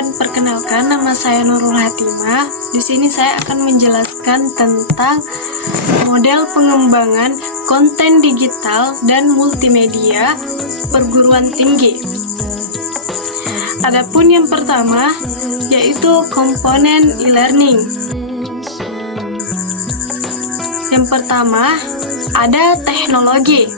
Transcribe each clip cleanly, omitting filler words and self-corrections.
Perkenalkan, nama saya Nurul Hatimah. Di sini saya akan menjelaskan tentang model pengembangan konten digital dan multimedia perguruan tinggi. Adapun yang pertama yaitu komponen e-learning. Yang pertama ada teknologi.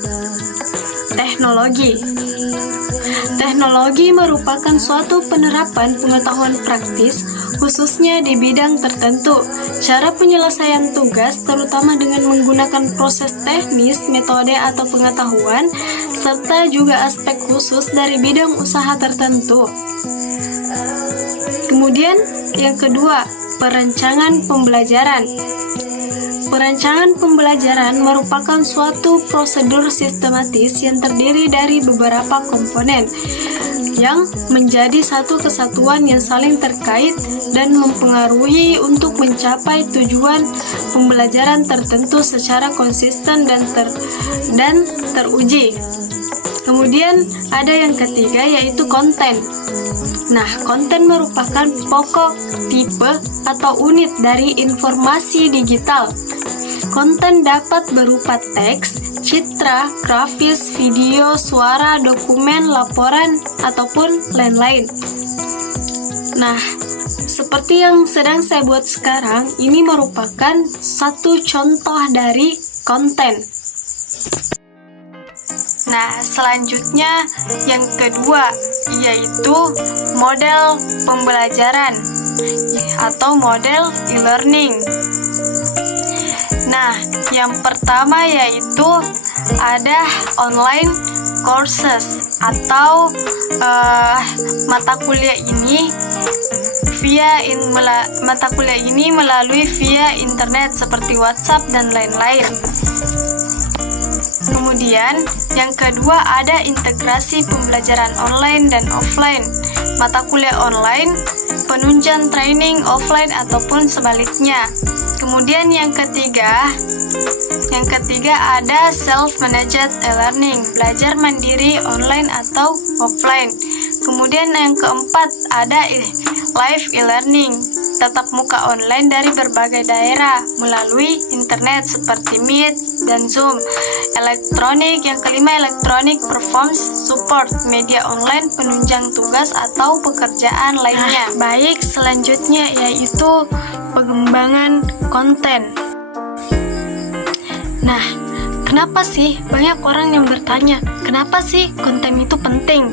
Teknologi merupakan suatu penerapan pengetahuan praktis khususnya di bidang tertentu. Cara penyelesaian tugas terutama dengan menggunakan proses teknis, metode atau pengetahuan, serta juga aspek khusus dari bidang usaha tertentu. Kemudian yang kedua, perancangan pembelajaran. Perancangan pembelajaran merupakan suatu prosedur sistematis yang terdiri dari beberapa komponen yang menjadi satu kesatuan yang saling terkait dan mempengaruhi untuk mencapai tujuan pembelajaran tertentu secara konsisten dan teruji. Kemudian ada yang ketiga yaitu konten. Nah, konten merupakan pokok, tipe, atau unit dari informasi digital. Konten dapat berupa teks, citra, grafis, video, suara, dokumen, laporan, ataupun lain-lain. Nah, seperti yang sedang saya buat sekarang, ini merupakan satu contoh dari konten. Nah, selanjutnya yang kedua yaitu model pembelajaran atau model e-learning. Nah, yang pertama yaitu ada online courses atau mata kuliah ini melalui via internet seperti WhatsApp dan lain-lain. Kemudian yang kedua ada integrasi pembelajaran online dan offline. Mata kuliah online, penunjang training offline ataupun sebaliknya. Kemudian yang ketiga ada self-managed e-learning, belajar mandiri online atau offline. Kemudian yang keempat ada live e-learning, tatap muka online dari berbagai daerah melalui internet seperti Meet dan Zoom. Yang kelima elektronik performance support, media online penunjang tugas atau pekerjaan lainnya. Baik, selanjutnya yaitu pengembangan konten. Nah, kenapa sih banyak orang yang bertanya, kenapa sih konten itu penting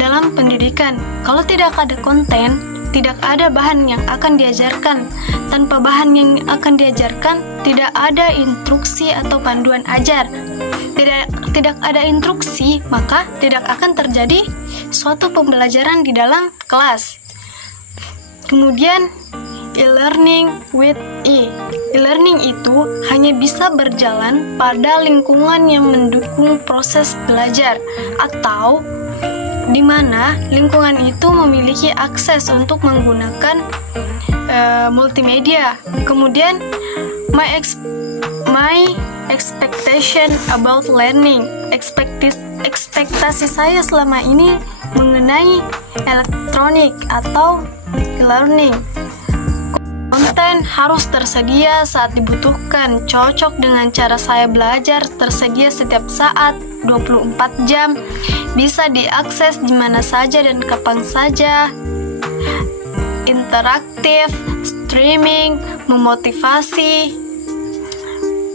dalam pendidikan? Kalau tidak ada konten, tidak ada bahan yang akan diajarkan. Tanpa bahan yang akan diajarkan, tidak ada instruksi atau panduan ajar. Tidak ada instruksi, maka tidak akan terjadi suatu pembelajaran di dalam kelas. Kemudian e-learning with e-learning itu hanya bisa berjalan pada lingkungan yang mendukung proses belajar atau di mana lingkungan itu memiliki akses untuk menggunakan multimedia. Kemudian my expectation about learning, ekspektasi saya selama ini mengenai elektronik atau e-learning. Konten harus tersedia saat dibutuhkan, cocok dengan cara saya belajar, tersedia setiap saat, 24 jam, bisa diakses di mana saja dan kapan saja, interaktif, streaming, memotivasi,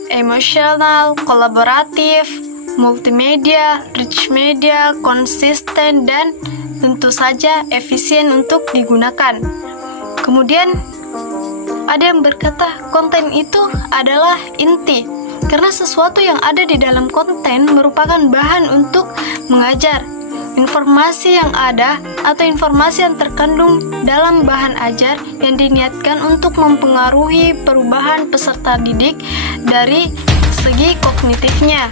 emosional, kolaboratif, multimedia, rich media, konsisten, dan tentu saja efisien untuk digunakan. Kemudian ada yang berkata konten itu adalah inti, karena sesuatu yang ada di dalam konten merupakan bahan untuk mengajar. Informasi yang ada atau informasi yang terkandung dalam bahan ajar yang diniatkan untuk mempengaruhi perubahan peserta didik dari segi kognitifnya.